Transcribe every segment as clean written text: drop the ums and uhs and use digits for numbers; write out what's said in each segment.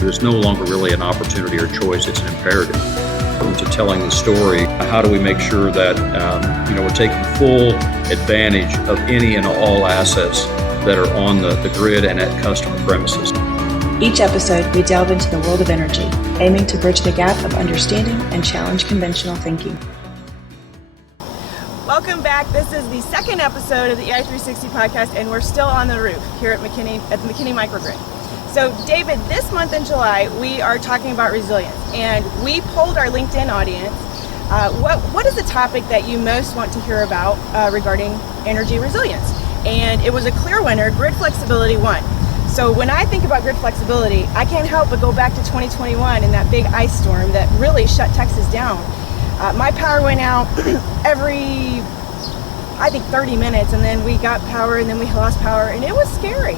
It's no longer really an opportunity or choice, it's an imperative. To telling the story, how do we make sure that we're taking full advantage of any and all assets that are on the grid and at customer premises. Each episode, we delve into the world of energy, aiming to bridge the gap of understanding and challenge conventional thinking. Welcome back. This is the second episode of the EI360 podcast, and we're still on the roof here at the McKinney Microgrid. So, David, this month in July, we are talking about resilience, and we polled our LinkedIn audience. What is the topic that you most want to hear about regarding energy resilience? And it was a clear winner. Grid flexibility won. So when I think about grid flexibility, I can't help but go back to 2021 and that big ice storm that really shut Texas down. My power went out every, 30 minutes, and then we got power, and then we lost power, and it was scary.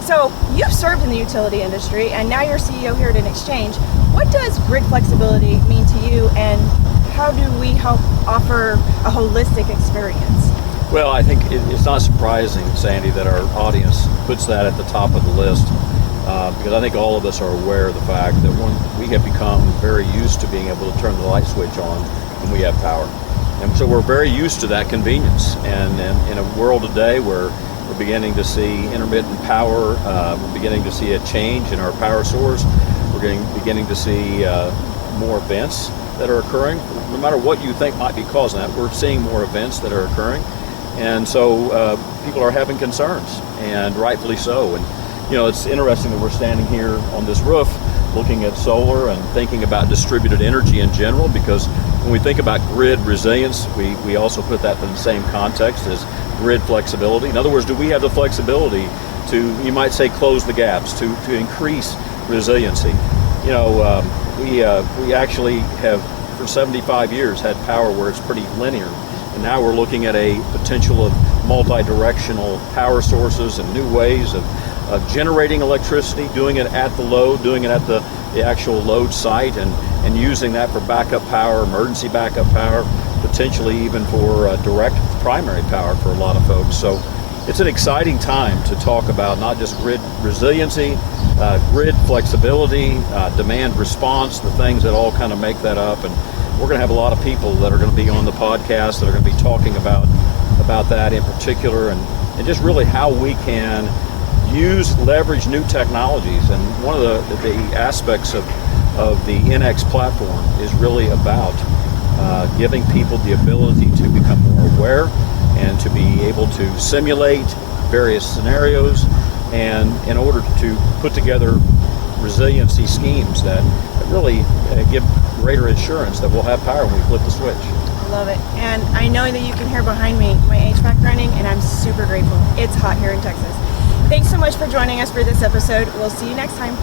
So you've served in the utility industry, and now you're CEO here at an exchange. What does grid flexibility mean to you, and how do we help offer a holistic experience? Well, I think it's not surprising, Sandy, that our audience puts that at the top of the list, because I think all of us are aware of the fact that we have become very used to being able to turn the light switch on when we have power. And so we're very used to that convenience. And in a world today where we're beginning to see intermittent power, we're beginning to see a change in our power source, we're beginning to see more events that are occurring. No matter what you think might be causing that, we're seeing more events that are occurring. And so people are having concerns, and rightfully so. And it's interesting that we're standing here on this roof looking at solar and thinking about distributed energy in general, because when we think about grid resilience, we also put that in the same context as grid flexibility. In other words, do we have the flexibility to, you might say, close the gaps, to increase resiliency? We actually have, for 75 years, had power where it's pretty linear. And now we're looking at a potential of multi-directional power sources and new ways of generating electricity, doing it at the load, doing it at the actual load site, and using that for backup power, emergency backup power, potentially even for direct primary power for a lot of folks. So it's an exciting time to talk about not just grid resiliency, grid flexibility, demand response, the things that all kind of make that up. And we're going to have a lot of people that are going to be on the podcast that are going to be talking about that in particular, and just really how we can leverage new technologies. And one of the aspects of the NX platform is really about giving people the ability to become more aware and to be able to simulate various scenarios, and in order to put together resiliency schemes that really give greater assurance that we'll have power when we flip the switch. I love it. And I know that you can hear behind me my HVAC running, and I'm super grateful. It's hot here in Texas. Thanks so much for joining us for this episode. We'll see you next time.